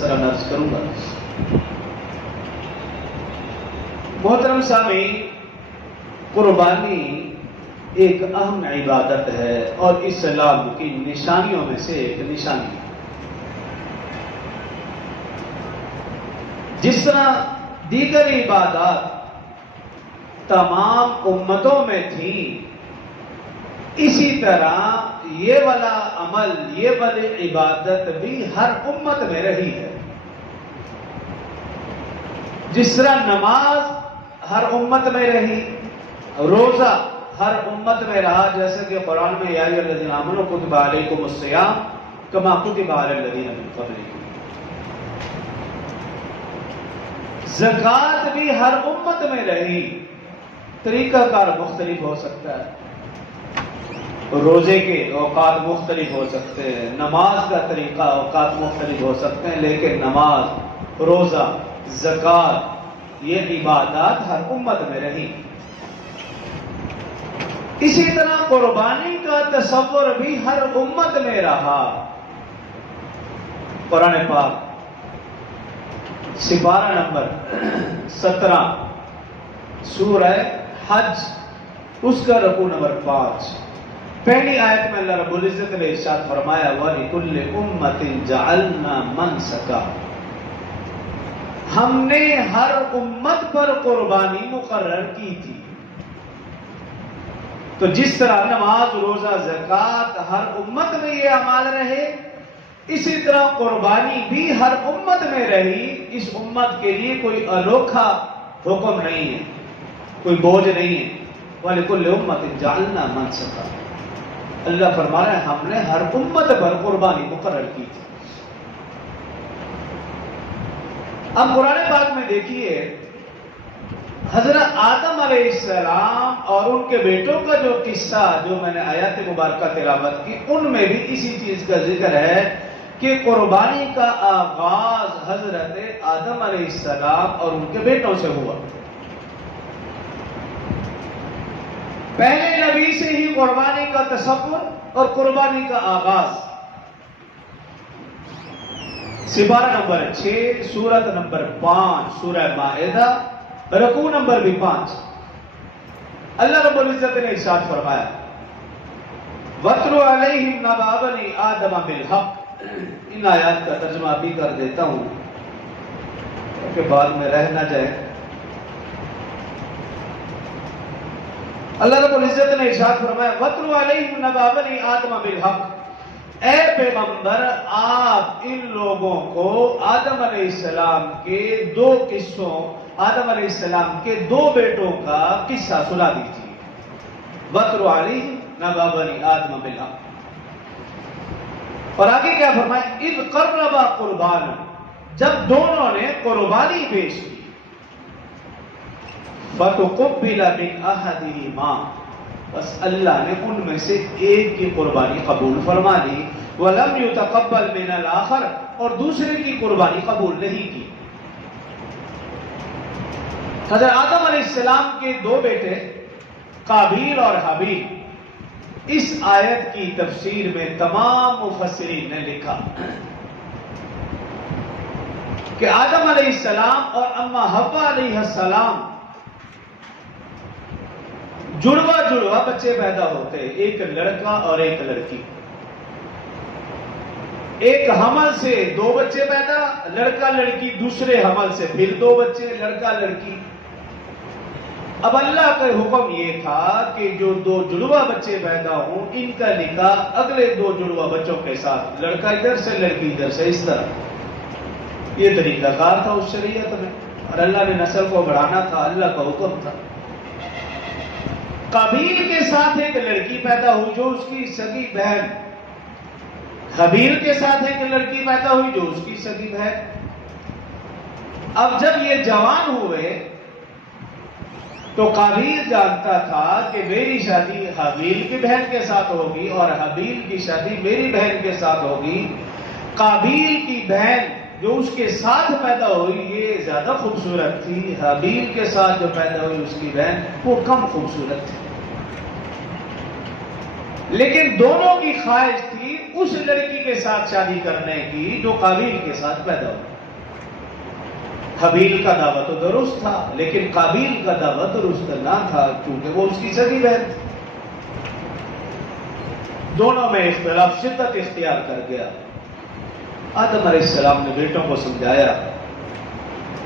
مختصراً عرض کروں گا۔ محترم سامعین، قربانی ایک اہم عبادت ہے اور اسلام کی نشانیوں میں سے ایک نشانی ہے۔ جس طرح دیگر عبادات تمام امتوں میں تھیں، اسی طرح یہ والا عمل، یہ والی عبادت بھی ہر امت میں رہی ہے۔ جس طرح نماز ہر امت میں رہی، روزہ ہر امت میں رہا، جیسے کہ قرآن میں یا ایھا الذین آمنوا کتب علیکم الصیام کما کتب علی الذین من قبلکم۔ زکوٰۃ بھی ہر امت میں رہی، طریقہ کار مختلف ہو سکتا ہے، روزے کے اوقات مختلف ہو سکتے ہیں، نماز کا طریقہ اوقات مختلف ہو سکتے ہیں، لیکن نماز، روزہ، زکوٰۃ یہ عبادات ہر امت میں رہی۔ اسی طرح قربانی کا تصور بھی ہر امت میں رہا۔ قرآن پاک سپارہ نمبر 17 سورہ حج، اس کا رکوع نمبر 5، پہلی آیت میں اللہ رب العزت نے ارشاد فرمایا وَلِكُلِّ أُمَّةٍ جَعَلْنَا مَنْسَكًا، ہم نے ہر امت پر قربانی مقرر کی تھی۔ تو جس طرح نماز، روزہ، زکوٰۃ ہر امت میں یہ اعمال رہے، اسی طرح قربانی بھی ہر امت میں رہی۔ اس امت کے لیے کوئی انوکھا حکم نہیں ہے، کوئی بوجھ نہیں ہے۔ وَلِكُلِّ أُمَّةٍ جَعَلْنَا مَنْسَكًا، اللہ فرما رہا ہے ہم نے ہر امت پر قربانی مقرر کی تھی۔ اب قرآن پاک میں دیکھیے، حضرت آدم علیہ السلام اور ان کے بیٹوں کا جو قصہ جو میں نے آیات مبارکہ تلاوت کی، ان میں بھی اسی چیز کا ذکر ہے کہ قربانی کا آغاز حضرت آدم علیہ السلام اور ان کے بیٹوں سے ہوا۔ پہلے نبی سے ہی قربانی کا تصور اور قربانی کا آغاز۔ سپارہ نمبر 6، سورت نمبر 5، سورہ مائدہ، رکوع نمبر بھی 5، اللہ رب العزت نے ارشاد فرمایا وَاتْلُ عَلَيْهِمْ نَبَأَ بَنِي آدَمَ بِالْحَقِّ۔ ان آیات کا ترجمہ بھی کر دیتا ہوں کہ بعد میں رہ نہ جائے۔ اللہ رب العزت نے ارشاد فرمایا وَاتْلُ عَلَيْهِمْ نَبَأَ بَنِي آدَمَ بِالْحَقِّ، اے پیغمبر آپ ان لوگوں کو آدم علیہ السلام کے دو قصوں، آدم علیہ السلام کے دو بیٹوں کا قصہ سنا دیجیے۔ وَاتْلُ عَلَيْهِمْ نَبَأَ بَنِي آدَمَ بِالْحَقِّ، اور آگے کیا فرمایا اِذْ قَرَّبَا قُرْبَانًا، جب دونوں نے قربانی پیش کی، فَتُقُبِّلَ مِنْ أَحَدِهِمَا، بس اللہ نے ان میں سے ایک کی قربانی قبول فرما لی، وَلَمْ يُتَقَبَّلْ مِنَ الْآخَرِ، اور دوسرے کی قربانی قبول نہیں کی۔ حضرت آدم علیہ السلام کے دو بیٹے قابیل اور حابیل، اس آیت کی تفسیر میں تمام مفسرین نے لکھا کہ آدم علیہ السلام اور اما حوا علیہ السلام جڑوا بچے پیدا ہوتے، ایک لڑکا اور ایک لڑکی۔ ایک حمل سے دو بچے پیدا، لڑکا لڑکی، دوسرے حمل سے پھر دو بچے، لڑکا لڑکی۔ اب اللہ کا حکم یہ تھا کہ جو دو جڑوا بچے پیدا ہوں ان کا نکاح اگلے دو جڑوا بچوں کے ساتھ، لڑکا ادھر سے لڑکی ادھر سے، اس طرح یہ طریقہ کار تھا اس شریعت میں، اور اللہ نے نسل کو بڑھانا تھا، اللہ کا حکم تھا۔ قابیل کے ساتھ ایک لڑکی پیدا ہوئی جو اس کی سگی بہن، حابیل کے ساتھ ایک لڑکی پیدا ہوئی جو اس کی سگی بہن۔ اب جب یہ جوان ہوئے تو قابیل جانتا تھا کہ میری شادی حابیل کی بہن کے ساتھ ہوگی اور حابیل کی شادی میری بہن کے ساتھ ہوگی۔ قابیل کی بہن جو اس کے ساتھ پیدا ہوئی یہ زیادہ خوبصورت تھی، حابیل کے ساتھ جو پیدا ہوئی اس کی بہن وہ کم خوبصورت تھی، لیکن دونوں کی خواہش تھی اس لڑکی کے ساتھ شادی کرنے کی جو قابیل کے ساتھ پیدا ہوئی۔ حابیل کا دعویٰ تو درست تھا، لیکن قابیل کا دعویٰ درست نہ تھا، کیونکہ وہ اس کی سگی بہن تھی۔ دونوں میں اختلاف شدت اختیار کر گیا۔ آدم علیہ السلام نے بیٹوں کو سمجھایا،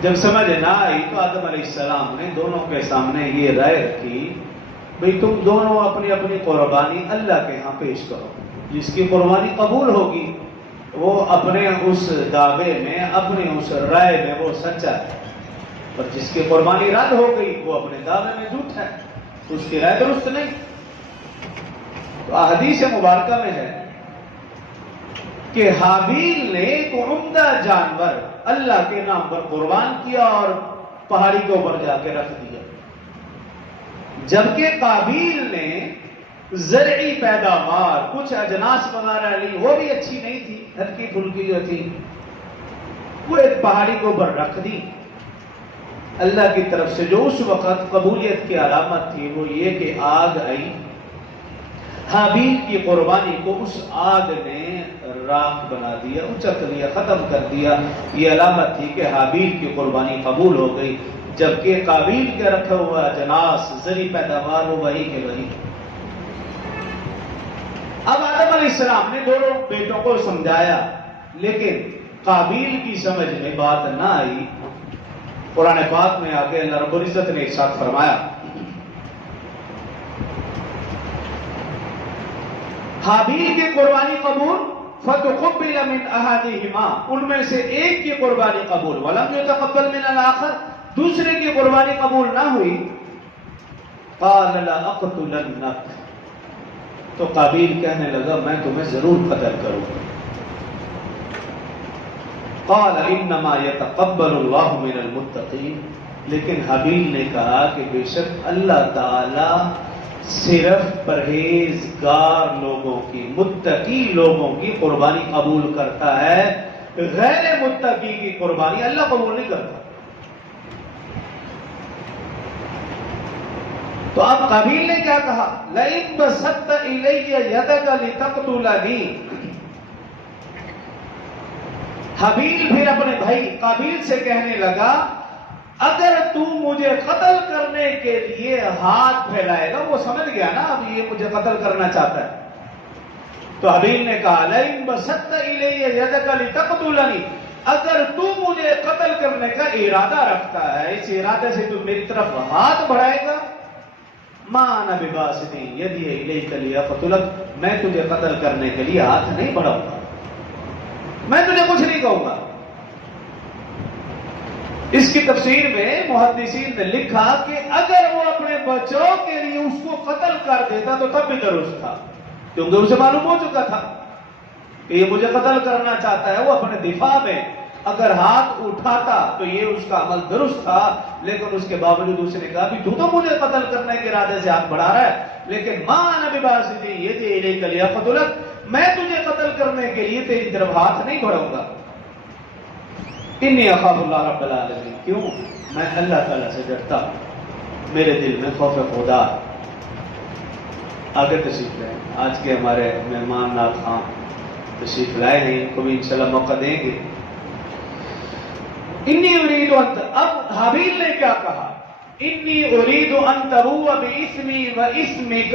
جب سمجھ نہ آئی تو آدم علیہ السلام نے دونوں کے سامنے یہ رائے رکھی، بھئی تم دونوں اپنی اپنی قربانی اللہ کے ہاں پیش کرو، جس کی قربانی قبول ہوگی وہ اپنے اس دعوے میں، اپنی اس رائے میں وہ سچا ہے، اور جس کی قربانی رد ہو گئی وہ اپنے دعوے میں جھوٹ ہے، اس کی رائے درست نہیں۔ تو احادیث مبارکہ میں ہے کہ حابیل نے ایک عمدہ جانور اللہ کے نام پر قربان کیا اور پہاڑی کے اوپر جا کے رکھ دیا، جبکہ قابیل نے زرعی پیداوار کچھ اجناس وغیرہ لی، وہ بھی اچھی نہیں تھی، ہلکی پھلکی جو تھی، وہ ایک پہاڑی کے اوپر رکھ دی۔ اللہ کی طرف سے جو اس وقت قبولیت کی علامت تھی وہ یہ کہ آگ آئی، حابیل کی قربانی کو اس آگ نے راکھ بنا دیا، اچک دیا، ختم کر دیا۔ یہ علامت تھی کہ حابیل کی قربانی قبول ہو گئی، جبکہ قابیل کے رکھا ہوا جناس زرعی پیداوار وہ وہی کے وہی۔ اب آدم علیہ السلام نے دونوں بیٹوں کو سمجھایا، لیکن قابیل کی سمجھ میں بات نہ آئی۔ قرآن پاک میں آگے اللہ رب العزت نے ارشاد فرمایا، حابیل کی قربانی قبول، فتقبل من احدہما، ان میں سے ایک کی قربانی قبول، ولم یتقبل من الاخر، دوسرے کی قربانی قبول نہ ہوئی، قال لأقتلنک، تو قابیل کہنے لگا میں تمہیں ضرور قتل کروں گا۔ قال انما يتقبل الله من المتقین، لیکن حابیل نے کہا کہ بے شک اللہ تعالی صرف پرہیزگار لوگوں کی، متقی لوگوں کی قربانی قبول کرتا ہے، غیر متقی کی قربانی اللہ قبول نہیں کرتا۔ تو اب قابیل نے کیا کہا، لئن بسطت الی یدک لتقتلنی، حابیل پھر اپنے بھائی قابیل سے کہنے لگا اگر تو مجھے قتل کرنے کے لیے ہاتھ پھیلائے گا، وہ سمجھ گیا نا اب یہ مجھے قتل کرنا چاہتا ہے، تو حابیل نے کہا لئن بسطت الی یدک لتقتلنی، اگر تو مجھے قتل کرنے کا ارادہ رکھتا ہے، اس ارادے سے تو میری طرف ہاتھ بڑھائے گا، ما انا بباسط یدی الیک لیقتلک، میں تجھے قتل کرنے کے لیے ہاتھ نہیں بڑھاؤں گا، میں تجھے کچھ نہیں کہوں گا۔ اس کی تفسیر میں محدثین نے لکھا کہ اگر وہ اپنے بچوں کے لیے اس کو قتل کر دیتا تو تب بھی درست تھا، کیونکہ اسے معلوم ہو چکا تھا کہ یہ مجھے قتل کرنا چاہتا ہے، وہ اپنے دفاع میں اگر ہاتھ اٹھاتا تو یہ اس کا عمل درست تھا، لیکن اس کے باوجود اس نے کہا بھی تو مجھے قتل کرنے کے ارادے سے ہاتھ بڑھا رہا ہے، لیکن ما انا بباسط یدی الیک لیقتلک، میں تجھے قتل کرنے کے لیے تیری طرف ہاتھ نہیں بڑھاؤں گا۔ انی اخاف اللہ رب العالمین، کیوں؟ میں اللہ تعالیٰ سے ڈرتا ہوں، میرے دل میں خوف خدا۔ آگے تشریف لائیں، آج کے ہمارے مہمان ناز خان تشریف لائے ہیں، ان کو بھی انشاءاللہ موقع دیں گے۔ انی ارید ان، اب حابیل نے کیا کہا، انی ارید ان تبوء باسمی و اسمک،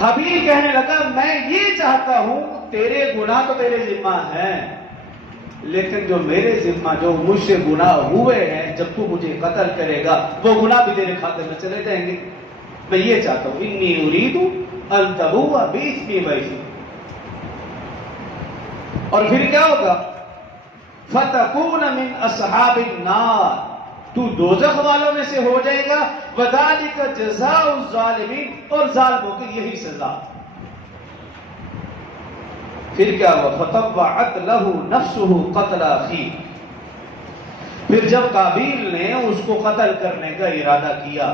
حابیل کہنے لگا میں یہ چاہتا ہوں، تیرے گناہ تو تیرے ذمہ ہیں، لیکن جو میرے ذمہ جو مجھ سے گناہ ہوئے ہیں، جب تو مجھے قتل کرے گا وہ گناہ بھی تیرے کھاتے میں چلے جائیں گے، میں یہ چاہتا ہوں، انی ارید ان تبوء باسمی و اسمک، اور پھر کیا ہوگا، فتکون من اصحاب النار، تو دوزخ والوں میں سے ہو جائے گا، وذالک جزاء الظالمین، اور ظالموں کی یہی سزا۔ پھر کیا ہوا، فطوعت له نفسه قتل اخیہ، پھر جب قابیل نے اس کو قتل کرنے کا ارادہ کیا،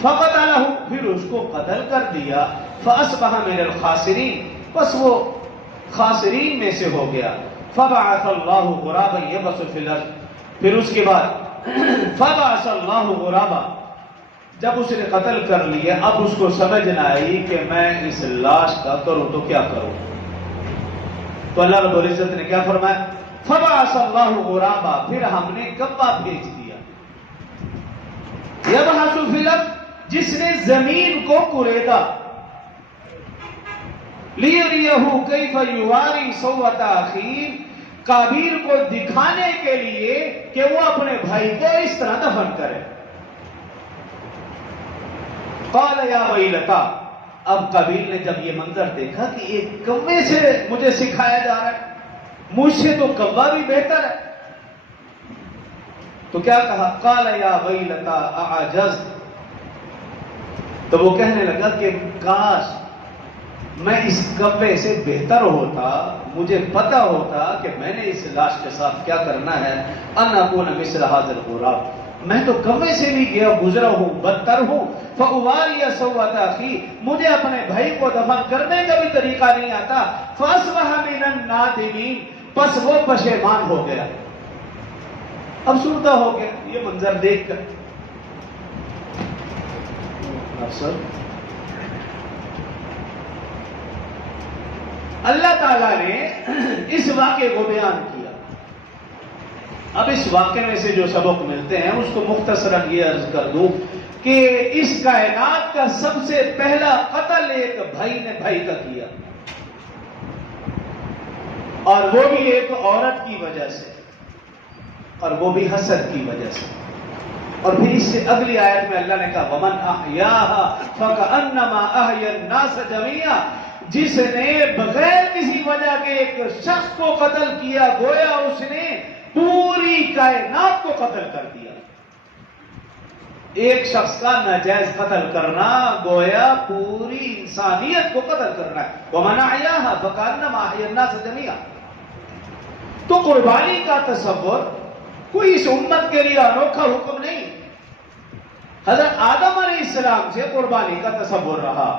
فقتلہ، پھر اس کو قتل کر دیا، فاصبح من الخاسرین، بس وہ خاسرین میں سے ہو گیا۔ فبعث اللہ غرابا یبعث فی الارض، پھر اس کے بعد فبعث اللہ غرابا، جب اس نے قتل کر لیا اب اس کو سمجھ نہ آئی کہ میں اس لاش کا کروں تو کیا کروں. تو اللہ رب العزت نے کیا فرمایا؟ فبعث اللہ غرابا، پھر ہم نے کبا بھیج دیا. یبحث فی الارض، جس نے زمین کو کریدا. لیریہ کیف یواری سوءۃ اخیہ، قابیل کو دکھانے کے لیے کہ وہ اپنے بھائی کو اس طرح دفن کرے. قال یا ویلتا، اب قابیل نے جب یہ منظر دیکھا کہ ایک کوے سے مجھے سکھایا جا رہا ہے، مجھ سے تو کوا بھی بہتر ہے، تو کیا کہا؟ قال یا ویلتا اعجزت، تو وہ کہنے لگا کہ کاش میں اس کوے سے بہتر ہوتا، مجھے پتا ہوتا کہ میں نے اس لاش کے ساتھ کیا کرنا ہے. ان اکون مثل ھذا الغراب، میں تو کوے سے بھی گیا گزرا ہوں، بدتر ہوں. فاواری سوءۃ اخی، مجھے اپنے بھائی کو دفن کرنے کا بھی طریقہ نہیں آتا. فاصبح من النادمین، پس وہ پشیمان ہو گیا، افسردہ ہو گیا یہ منظر دیکھ کر. افسر اللہ تعالیٰ نے اس واقعے کو بیان کیا. اب اس واقعے میں سے جو سبق ملتے ہیں اس کو مختصراً یہ عرض کر دوں کہ اس کائنات کا سب سے پہلا قتل ایک بھائی نے بھائی کا کیا، اور وہ بھی ایک عورت کی وجہ سے، اور وہ بھی حسد کی وجہ سے. اور پھر اس سے اگلی آیت میں اللہ نے کہا وَمَنْ أَحْيَاهَا فَكَأَنَّمَا أَحْيَا النَّاسَ جَمِيعًا، جس نے بغیر کسی وجہ کے ایک شخص کو قتل کیا گویا اس نے پوری کائنات کو قتل کر دیا. ایک شخص کا ناجائز قتل کرنا گویا پوری انسانیت کو قتل کرنا ہے. وَمَنْ أَحْيَاهَا فَكَأَنَّمَا أَحْيَا النَّاسَ جَمِيعًا. تو قربانی کا تصور کوئی اس امت کے لیے انوکھا حکم نہیں. حضرت آدم علیہ السلام سے قربانی کا تصور رہا.